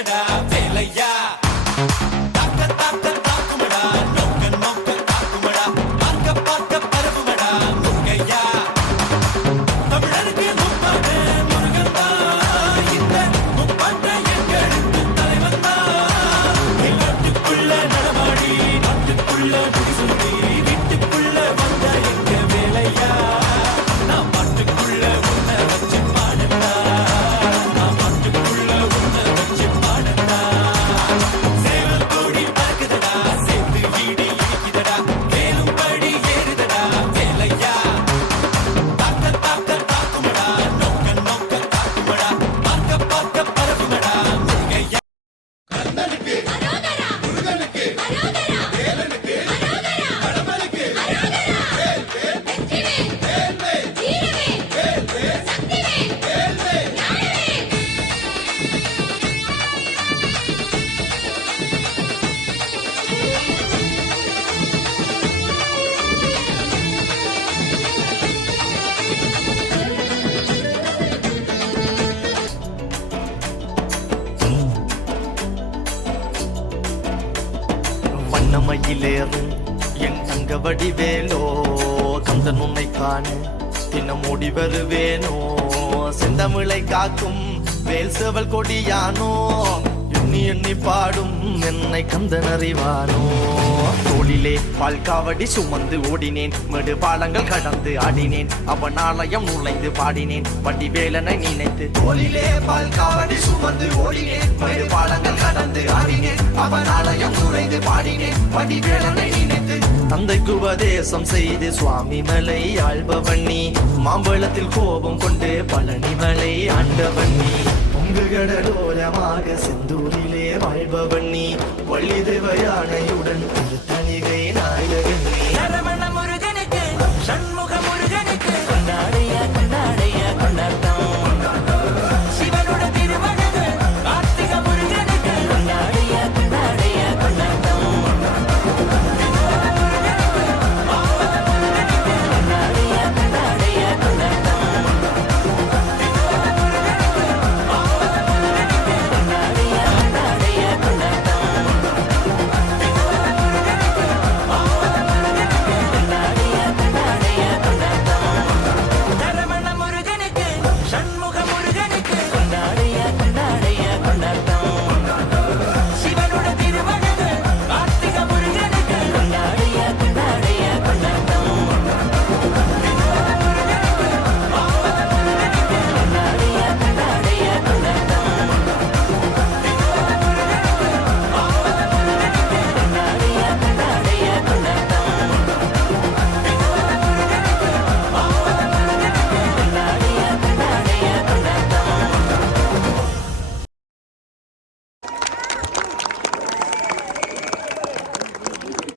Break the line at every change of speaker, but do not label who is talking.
நடடா வேலையா? சின்னமையிலேறும் என் தங்க வடிவேலோ கந்தன் உன்னை காண. தினம் ஓடி வருவேனோ செந்தமிழை காக்கும் வேல் செவல் கொடியானோ. எண்ணி எண்ணி பாடும் என்னை கந்தன் அறிவானோ. தோளிலே பால் காவடி சுமந்து ஓடினேன். மெடு பாலங்கள் கடந்து ஆடினேன். அவன் ஆலயம் நுழைந்து பாடினேன். வண்டி வேலனை நினைத்து தோளிலே பால் காவடி சுமந்து ஓடினேன். மெடு பாலங்கள் கடந்து ஆடினேன். அவன் பாடினேன் வண்டி நினைத்து. தந்தைக்கு உபதேசம் செய்து சுவாமி மலை ஆள்பவன் நீ. மாம்பழத்தில் கோபம் கொண்டு பழனி மலை ஆண்டவன் நீ. கடலோரமாக செந்தூரிலே வாழ்பவன் நீ. வள்ளி தேவயானையுடன் திருத்தணிகை நாயகன்